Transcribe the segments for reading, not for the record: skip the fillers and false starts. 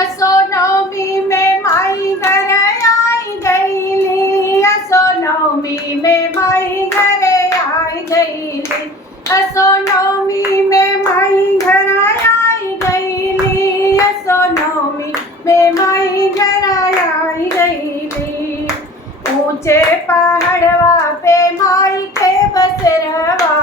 असो नवमी में माई घर आई गईली, असो नवमी में माई घर आई गईली, असो नवमी में माई घर आई गईली, असो नवमी में माई घर आई गईली। ऊंचे पहाड़वा पे माई के बसरवा,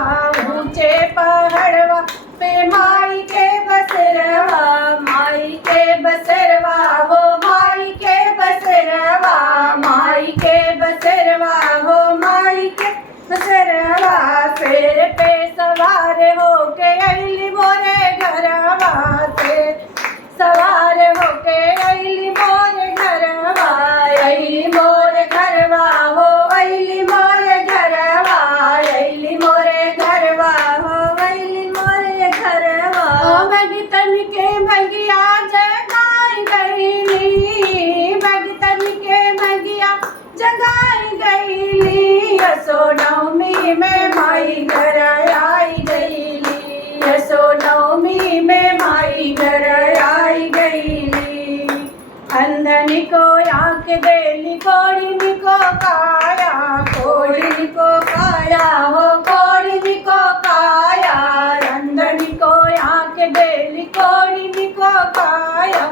ऊंचे पहाड़वा पे माई के बसरवा, माई के बसरवा हो माई के बसरवा, माई के बसरवा हो माई के बसरवा। शेर पे सवार हो के अइली मोरे घरवा, शेर सवार हो के अइली मोरे घरवा, अइली मोरे घरवा हो अइली मोरे घरवा, अइली मोरे घरवा हो अइली मोरे घरवा। भगतन के भगिया जगाई गईली, भगतन के भगिया जगाई गईली, असो नवमी में माई घर आई गईली, असो नवमी में माई घर आई गईली। अंधन को आँख देली, कोढ़िन को काया, कोढ़िन को काया हो कोढ़िन को काया, अंधन को आँख देली, कोढ़िन को काया,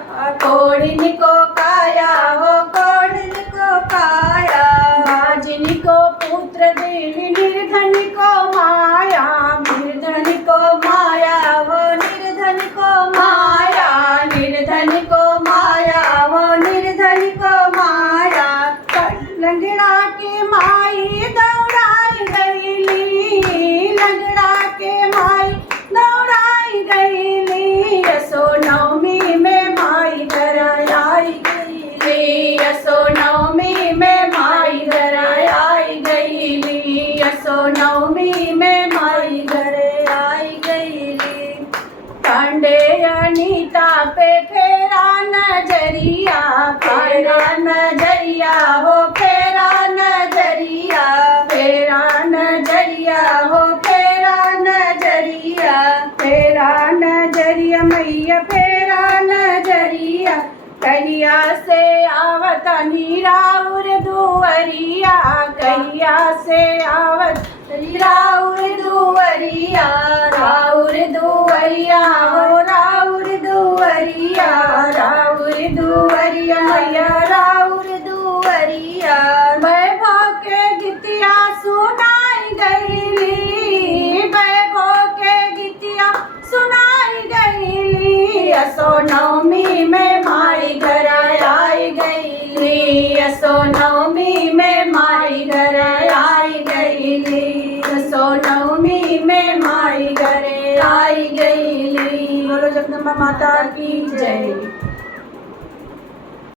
कोढ़िन को काया हो कोढ़िन को काया। बाजिन को पुत्र देली, निर्धन को माया, निर्धन को माया हो निर्धन को माया, निर्धन को माया हो निर्धन को माया। लंगड़ा के माई दौड़ाई गईली, लंगड़ा के माई दौड़ाई गईली, असो नवमी में माई घर आई गईली, असो नवमी में माई घर आई गईली, असो नवमी में माई घर आई गईली। कांडे अनीता पे फेरा नजरिया, फेरा नजरिया हो फेरा नजरिया, फेरा नजरिया हो फेरा नजरिया, फेरा नजरिया मैया फेरा नजरिया। कहिया से आवत नीराउर दुवरिया, कहिया से आवत राउर दुवरिया, राउर दुवरिया हो राउर दुवरिया, राउर दुवरिया मैया राउर दुवरिया। वैभव के गीतिया सुनाई गईली, वैभव के गीतिया सुनाई गईली, असो नवमी में माई घर आई गईली, असो नवमी में माई घर आई गईली, असो नवमी में माई घर आई गईली। बोलो जगदम्बा माता की जय।